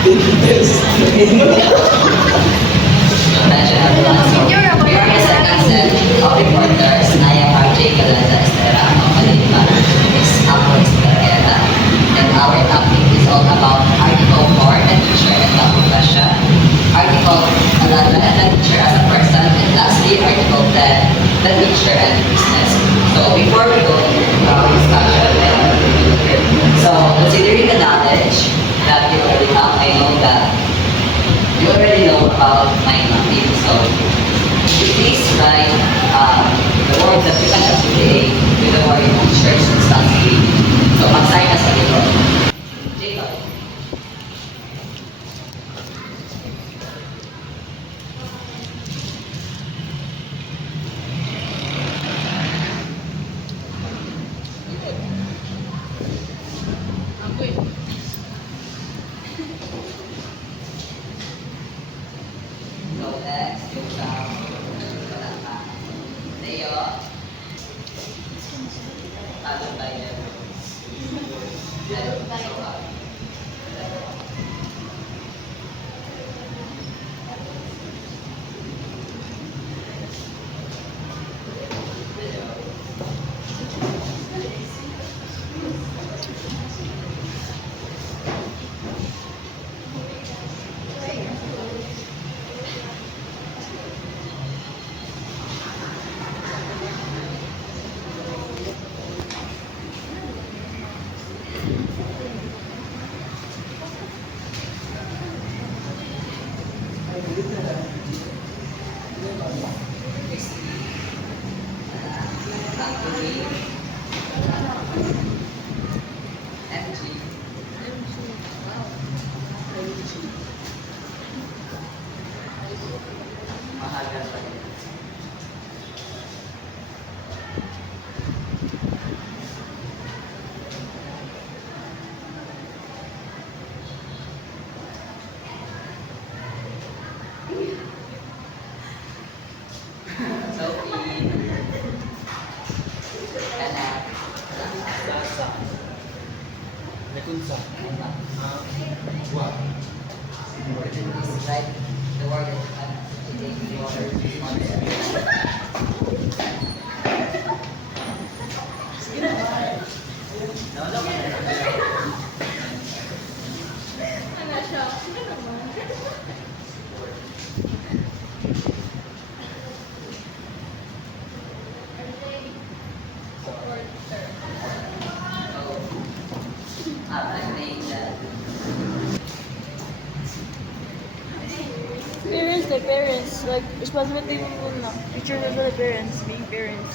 Attention everyone. So, we are the second set of reporters. I am RJ Calanda Estera, accompanied by Ms. Apple Escarrera. And our topic is all about Article 4, the teacher and the profession. Article 11, the teacher as a person. And lastly, Article 10, the teacher and business. So before we go into our discussion, so considering the knowledge that you already have, I know that you already know about my topic. So please write the word that you can associate with the word teachers and study. So mag-sign na sa likod. Jacob. So next, yung sa wala pa. Leo. Talon tayo. Lekunsa. Buah. Right? The word that you take your No, no. I'm saying that Parents, the parents. Like, responsibility mo muna. Teachers as well, the parents. Being parents.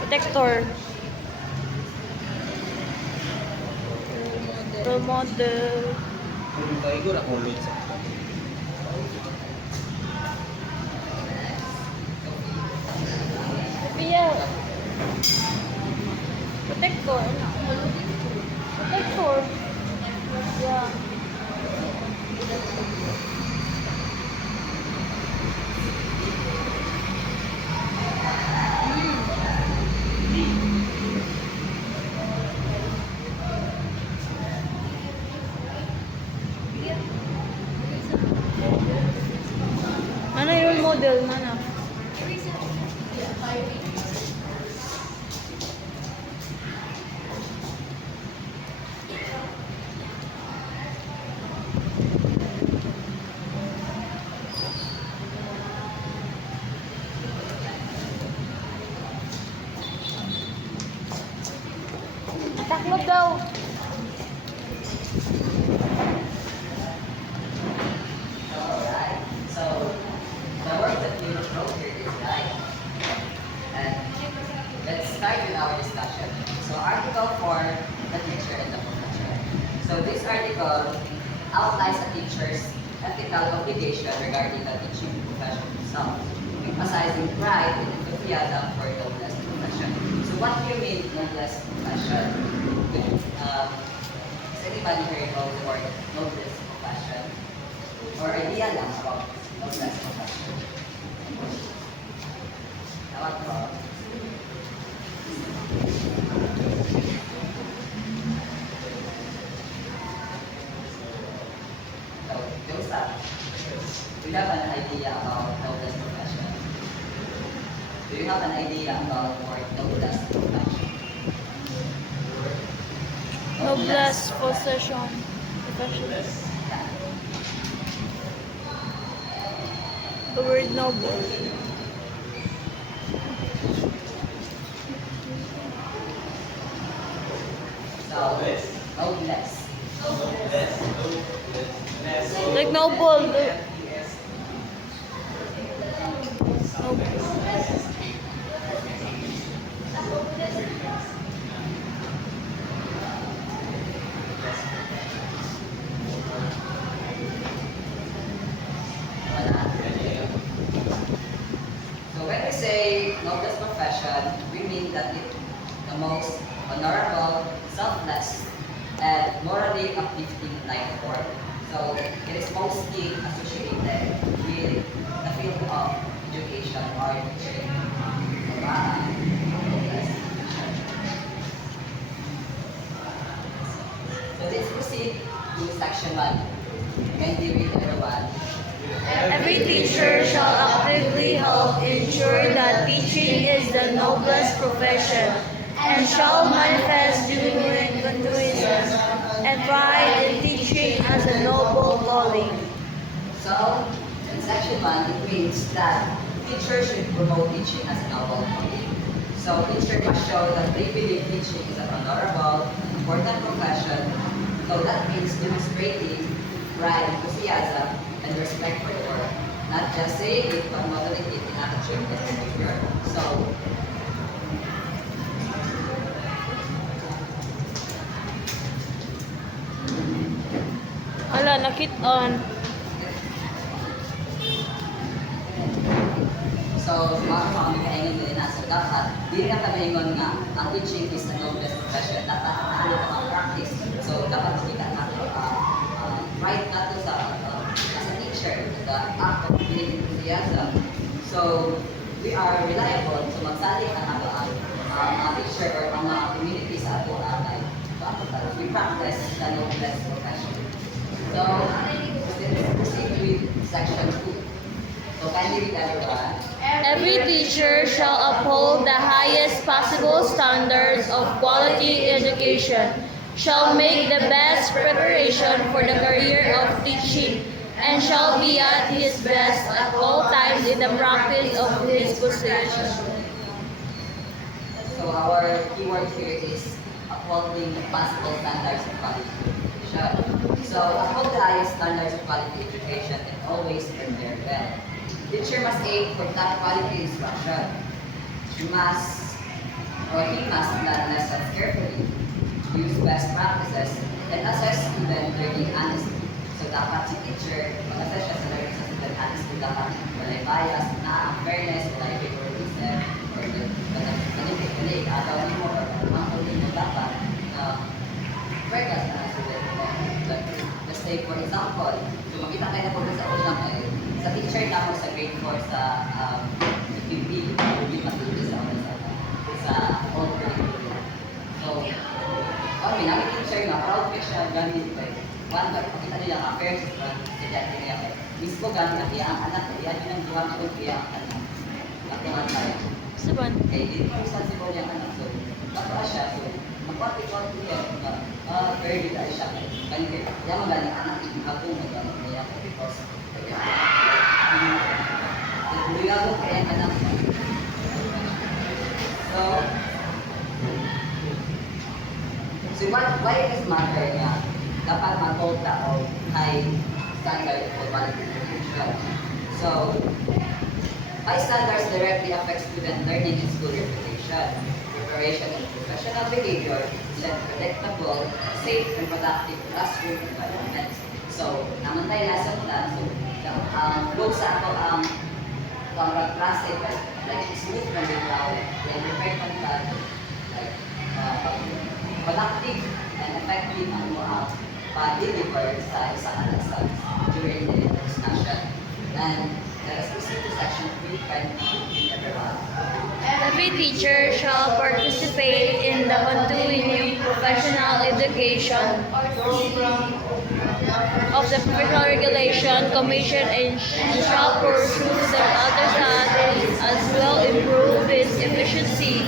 Protector. Role model. Kung tayo ko na ulit sa Pia. Protector. Protector. Yeah. Ano yung model, mana? Takbo daw. alright. So the word that you wrote here is right. And let's start with our discussion. So Article 4, the teacher and the profession. So this article outlines a teacher's ethical obligation regarding the teaching profession itself, emphasizing pride and enthusiasm for the blessed profession. So what do you mean noblest profession? Has anybody heard of the word noblest profession? Or idea lang about noblest profession? Tawag ko. you have an idea about noblest profession? Do you have an idea about what noblest profession? Noblesse possession. Profession. Yeah. The word noble. So, noblesse. Like noble. Noble. Wala. So when we say noblest profession, we mean that it's the most honorable, selfless, and morally uplifting life form. So it is mostly associated with the field of education or teaching. So, noblest profession. So let's proceed to section 1. Can you read everyone? Every teacher shall actively help ensure that teaching is the noblest profession, and shall manifest genuine enthusiasm and pride in teaching as a noble calling. So, in section 1, it means that teachers should promote teaching as a noble calling. So, teachers must show that they believe teaching is an honorable, important profession. So, that means demonstrating pride, enthusiasm, and respect for the work. Not just saying it, but modeling it in attitude and behavior. So, Ala, nakit-on. So, mga kami kaingin din na. So, dapat, di rin kami ingon nga, ang teaching is a noblest profession. Dapat, ano ka ang practice. So, dapat makita natin, right natin sa, as a teacher, the act of feeling enthusiasm. So, we are reliable to magsalig ang ato ang teacher or ang mga community sa ato ang we practice the noblest profession. So, let's proceed with section 2. So, kindly read everyone. Every teacher shall uphold the highest possible standards of quality education, shall make the best preparation for the career of teaching, and shall be at his best at all times in the practice of his position. So our keyword here is upholding the possible standards of quality education. So uphold the highest standards of quality education and always prepare well. Teacher must aim for top quality instruction. He must plan lessons carefully, use best practices, and assess student learning honestly. So dapat si teacher mag-assess siya sa learning sa student honestly, dapat walay bias, na fairness, walay favoritism, or ganit, agaw ni mo, or mga mo dapat fair ka sa student. Let's say for example, so makita kayo na po sa unang sa teacher na sa grade 4 sa PB, hindi matuto sa old curriculum. So, namin teacher nga, proud ka siya, ganit ko one ba, pakita nila ka, fair sa estudyante niya ko. Mismo ganit na kaya ang anak, kaya din ang duwang ko kaya ang anak. Nakuhan tayo. Saban? Kaya hindi ko sensible yung anak. So, matuwa siya, so, magpati-pati niya, fair din tayo siya. Ganit kaya, kaya magaling anak, ako magaling niya ako because, nagbuligaw ko kaya ang anak. So why it is matter nga dapat mag-hold o high standard of quality education. So, high standards directly affect student learning and school reputation, preparation and professional behavior, set predictable, safe and productive classroom environment. So, naman tayo lesson plan. So, look sa ako ang klase, like smooth na bitaw, like perfect na like productive and effective ang mga pag-deliver sa isang lesson during the discussion. And let us proceed to section 3, kindly everyone. Every teacher shall participate in the continuing professional education of the Professional Regulation Commission and shall pursue the other studies as well improve its efficiency,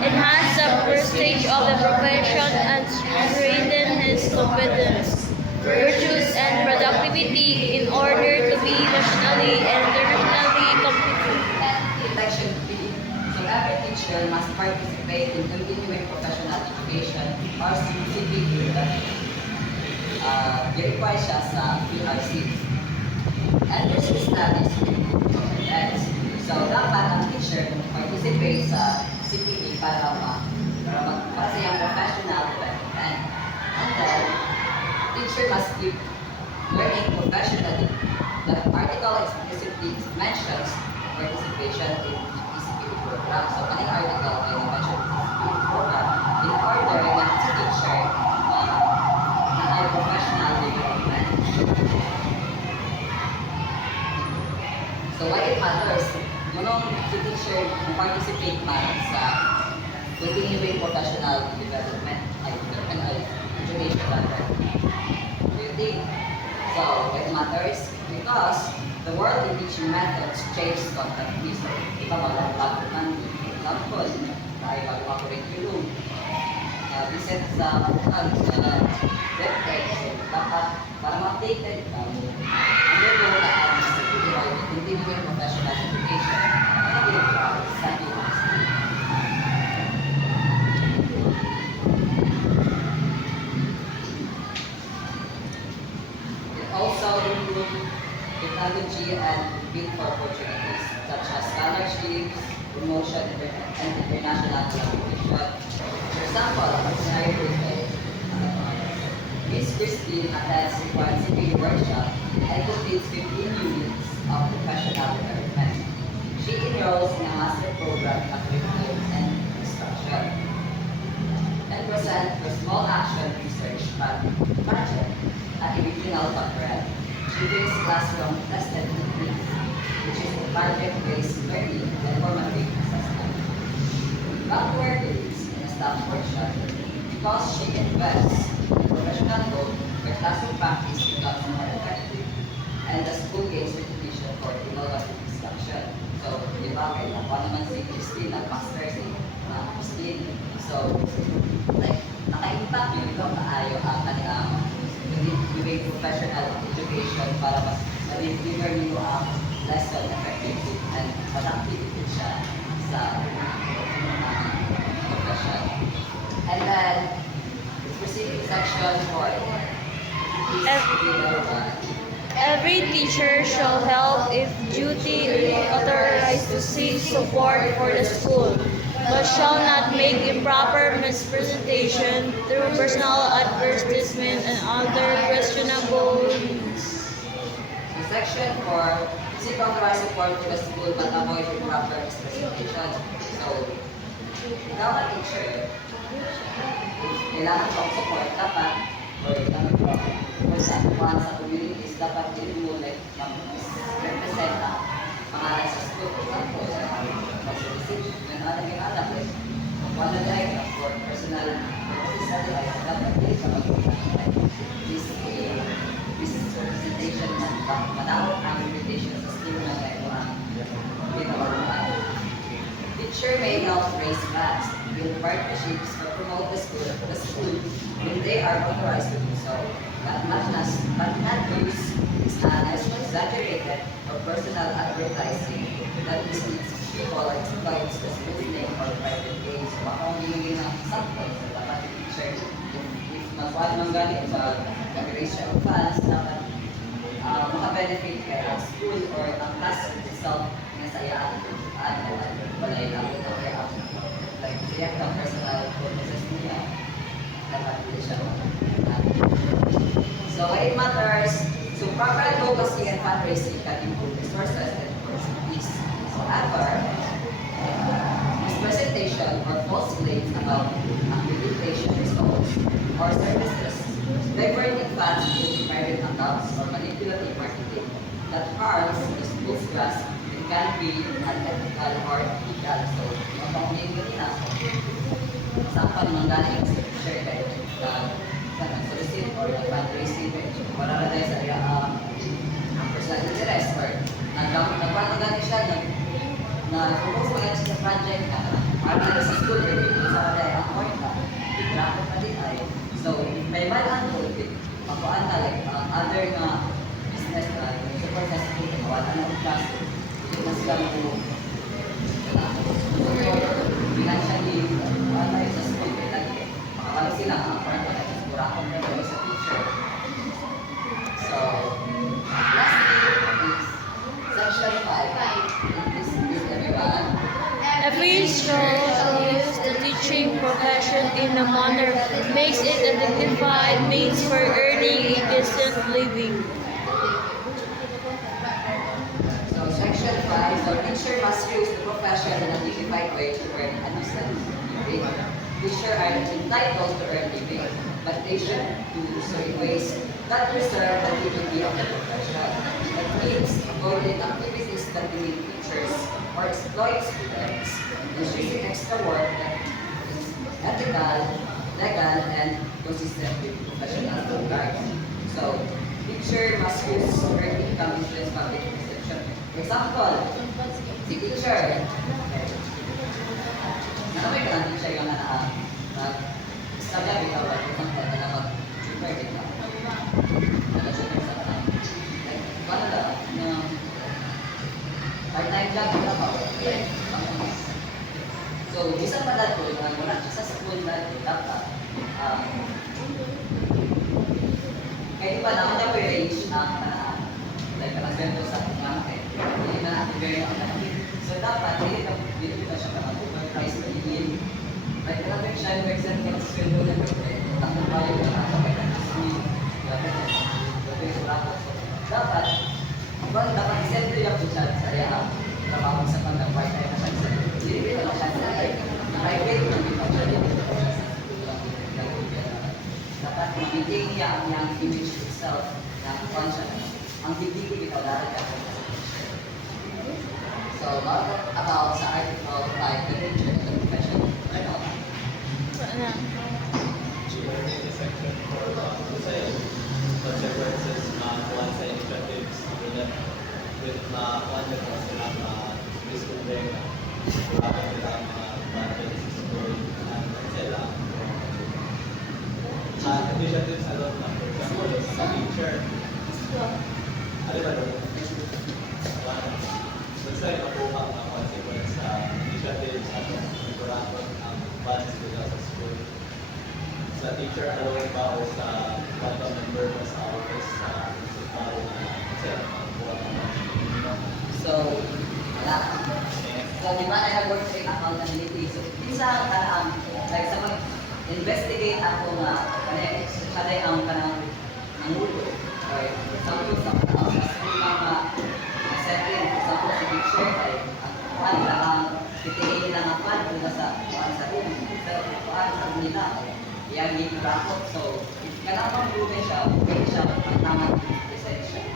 enhance the prestige of the profession, and strengthen its competence, virtues, and productivity in order to be nationally and internationally competitive. Section 3. So every teacher must participate in continuing professional education or CPE. Verify siya sa PRC. And pursue studies with competence. So dapat ang teacher participate sa CPE para para sa iyang professional development. And then, teacher must keep learning professionally. The article explicitly mentions participation in PCPE program. So, kaning article ay na-mention PCPE program in order na si teacher na ay professional development. So, why it matters? Munong si teacher participate man sa continuing professional development ay education rather. Do you think? So, it matters because the world in teaching methods change constantly. So, iba bago man, example, tayo bago curriculum. Visit sa webpage, so dapat para ma-updated ka mo. Ano po na continuing professional education? Sa university. Also improve technology and bid for opportunities such as scholarships, promotion, and international collaboration. For example, ang scenario is Miss Christine attends one CPE workshop and completes 15 units of professional development. She enrolls in a master program in curriculum and instruction and presents her small action research project at a regional conference. She brings classroom tested techniques, which is a target-based learning and formative assessment. Back to her colleagues in a staff workshop, because she invests in professional growth, her classroom practice becomes more effective, and the school gains recognition for innovative instruction. So, di ba, kaya nakuha naman si Christine, nag-master si Christine. So, like, naka-impact yun ito kaayo ang kanilang giving professional education para mas ma-deliver nyo ang lesson effectively and productivity siya sa profession. And then, proceeding section 4. Every teacher shall help if duty authorized to seek support for the school, but shall not make improper misrepresentation through personal advertisement and other questionable means. In section 4, seek authorized support for the school but avoid improper misrepresentation. So, ikaw ang teacher, kailangan ko ang support, dapat, or sa communities, dapat din mo like, represent ang pangalan sa school. For example, mag-solicit, may anak, like, wala diagram for personal purposes sa device, dapat din sa this representation na madawat ang reputation sa school na ito ang pinagawa. Teacher may help raise funds, build partnerships, or promote the school when they are authorized to do so, but not use dishonest, exaggerated, or personal advertising that misleads people or exploits the school's name or private gains. So, baka kung binigay ng example, so dapat yung teacher, if magkuhan ng galing sa nag-raise siya of funds, dapat maka-benefit kaya ang school or ang class itself nga sa iya wala yung abot o kaya like siya ka personal purposes niya dapat hindi siya so it matters so proper advocacy and fundraising can improve resources and opportunities. However, mispresentation or false claims about accreditation results or services, diverting funds into private accounts or manipulative marketing that harms the school's grasp and can be unethical or illegal. So, mapangulin ko nila. Sampan manggaling sa teacher kayo sa solicit or fundraising para na tayo sa ang personal interest or nagpapang gani siya na-propose mo yan sa project na para na sa school or sa kaya ang point na itrapot na din ay so may malang po makuhaan na like other na business na support sa school mawala na ang klase hindi na sila mo financially wala yun sa school kaya lagi makakala sila ang part na kurakot na yun sa teacher so lastly is section 5 this is everyone Every stroke lives the teaching profession in a manner makes it a dignified means for earning a decent living. So section 5, so teacher must use the profession in a dignified way to earn a decent living. Teachers are entitled to earn living, but they should do so in ways that preserve the dignity of the profession. That means avoiding activities that demean teachers or exploit students, and choosing extra work that is ethical, legal, and consistent with professional standards. So, teacher must use her income influence public perception. Example, si teacher, nakamay ka lang teacher yung nag-study bitaw, example, na mag-tutor bitaw. Nag-tutor sa kanang. Like, paano na, part-time job na pa. So, isang pa dito, muna sa school na ito, dapat, kaya di ba naman na range ang like, parang ganito sa mga hindi na natin very ang so, dapat, hindi ka siya parang overprice na hihil. Like, parang siya yung exam ka sa sweldo na ito, takong bayo na nakakapay na school, dapat, dapat isentro yung siya sa iya trabaho sa pag-part-time na siya. Hindi ko lang siya sa private na hindi pa siya dapat mag-maintain niya ang iyang image itself na kung siya ang dignity ikaw dahil ka. So, about sa article 5, the nature of the profession. Ano? Section 4 consequences kuhan sa initiatives with kuhan na po silang discipline kapag nilang budget sa school at sila initiatives sa loob ng for example sa teacher ano ba doon? Basta yung mabuhang na consequence sa initiatives at sigurado ang budget nila sa school sa teacher alone ba o sa one member mo sa office sa principal sila ang buwan naman. So, wala. So, di ba na work sa accountability? So, isa ka like sa mag-investigate ako nga, kanay ang kanang nangulo. Okay? Example, sa mga setting, example, sa teacher, ay ang ang titingin nila ng pan kung sa room. Pero sa nila, yang girakot. So, if kailangan proven siya, okay siya, ang tamang lisensya.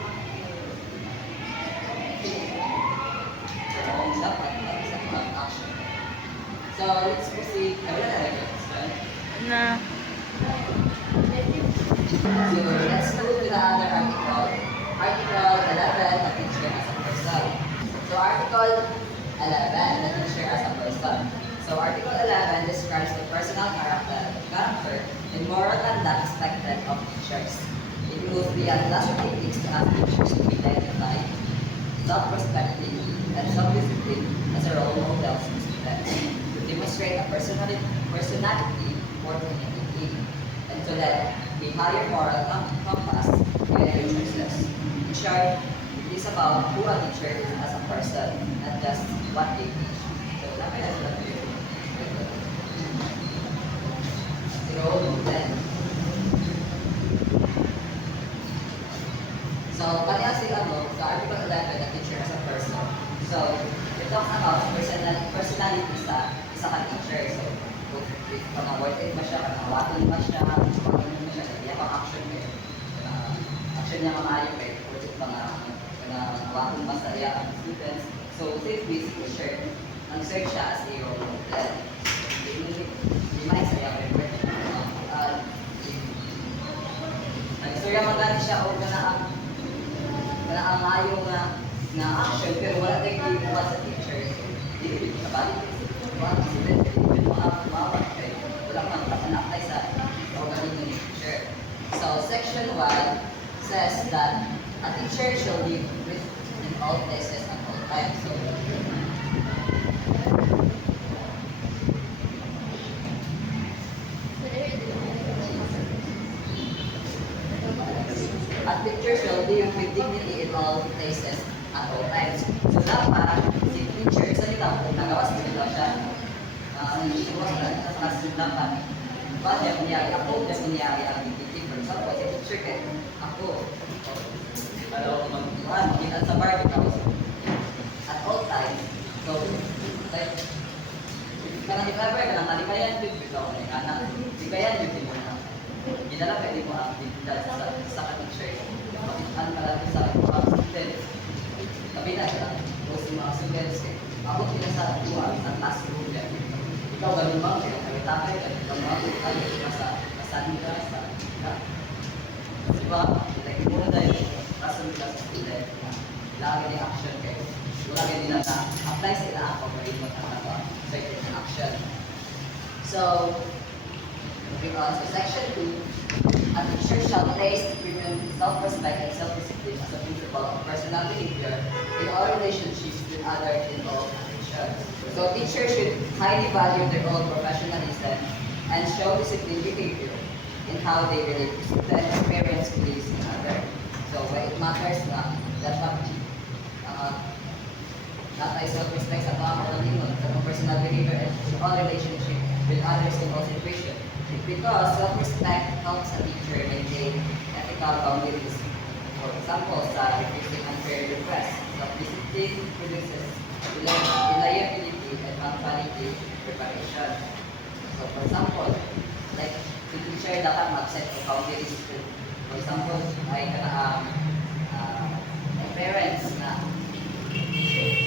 So, dapat sa action. So, let's proceed. Wala na rin. Na. So, let's go to the other article. Article 11, the teacher as a person. So, Article 11, the teacher as a person. So, Article 11 describes the personal character and moral conduct expected of teachers. It includes the ethics to have teachers to identify self-respecting and self-discipline as a role model to students, to demonstrate a personality worth in and to let a higher moral compass guide their choices. In short, it is about who a teacher is as a person, not just what they teach. So, dapat na sila role model. So, kanya si sa Article 11, the teacher as a person. So, it talks about personality sa isa ka teacher. So, if worth it ba siya, kawatin ba siya, kawatin ba siya, kaya pang action ba yun. Action niya kamali ba yun, worth it ba nga, kawatin ba sa iya ang students. So, safe this teacher, nag-search siya as a role model. Hindi sa iya siya o kana ang maayo nga action pero wala tayong ginawa sa teacher. Dili dito sa balik. Wala si student dito maawa kay wala man anak tayo sa organismo ni teacher. So section 1 says that a teacher shall live with in all places at all times. So a teacher shall live with dignity in all places at all times. So dapat si teacher sa nila kung nagawas nila siya iwas na sa dapat ba niya kunyari ako niya kunyari ang dignity. For example, si teacher kay ako makita sa bar ikaw at all times. So like kanang i-cover ka ng kalikayan yun ikaw ay anak kalikayan yun din mo na gidala pwede mo ang didala sa ka-teacher makitaan ka lang sa mga students sabi na ka o sa mga students ako sila sa tuwa sa classroom yan ikaw ganun ba kaya kawitapay ganun ba mga kaya kasanin ka sa diba like muna dahil kasan nila sa student na lagi ni action kayo lagi nila na apply sila ang pag-remote ang certain action. So, moving on to section 2, a teacher shall place premium self-respect and self-discipline as a principle of personal behavior in all relationships with others involved in teachers. So, teachers should highly value their own professionalism and show disciplined behavior in how they relate to students, parents, colleagues, and others. So, it matters na dapat natay self-respect sa mga pagkalimot, sa personal behavior and all relationship with others in all situations. Because self-respect helps a teacher maintain ethical boundaries. For example, sa refusing unfair requests, self-discipline produces reliability and punctuality preparation. So for example, like si teacher dapat mag-set of boundaries. For example, ay parents na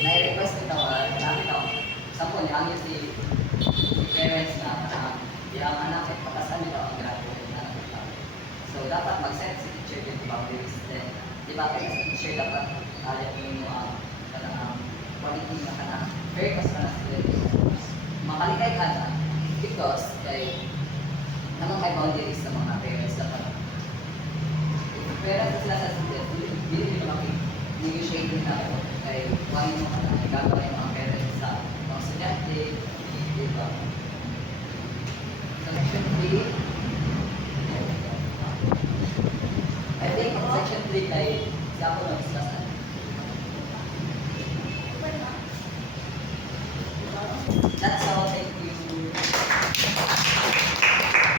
na-request ito, namin ito. Example, niya si parents na yung anak at patasan nito ang graduate na anak ito. So, dapat mag-set si teacher yung boundaries. Then, di ba kaya si teacher dapat ayat mo yung quality na kanang very fast ka na student. Makalikay ka na because kay naman may boundaries sa mga parents dapat. If parents na sila sa student, hindi nila negotiate din tayo kay why mo ka na gagawin mga parents sa mga estudyante, di ba? Section 3 I think section 3 kay siya ako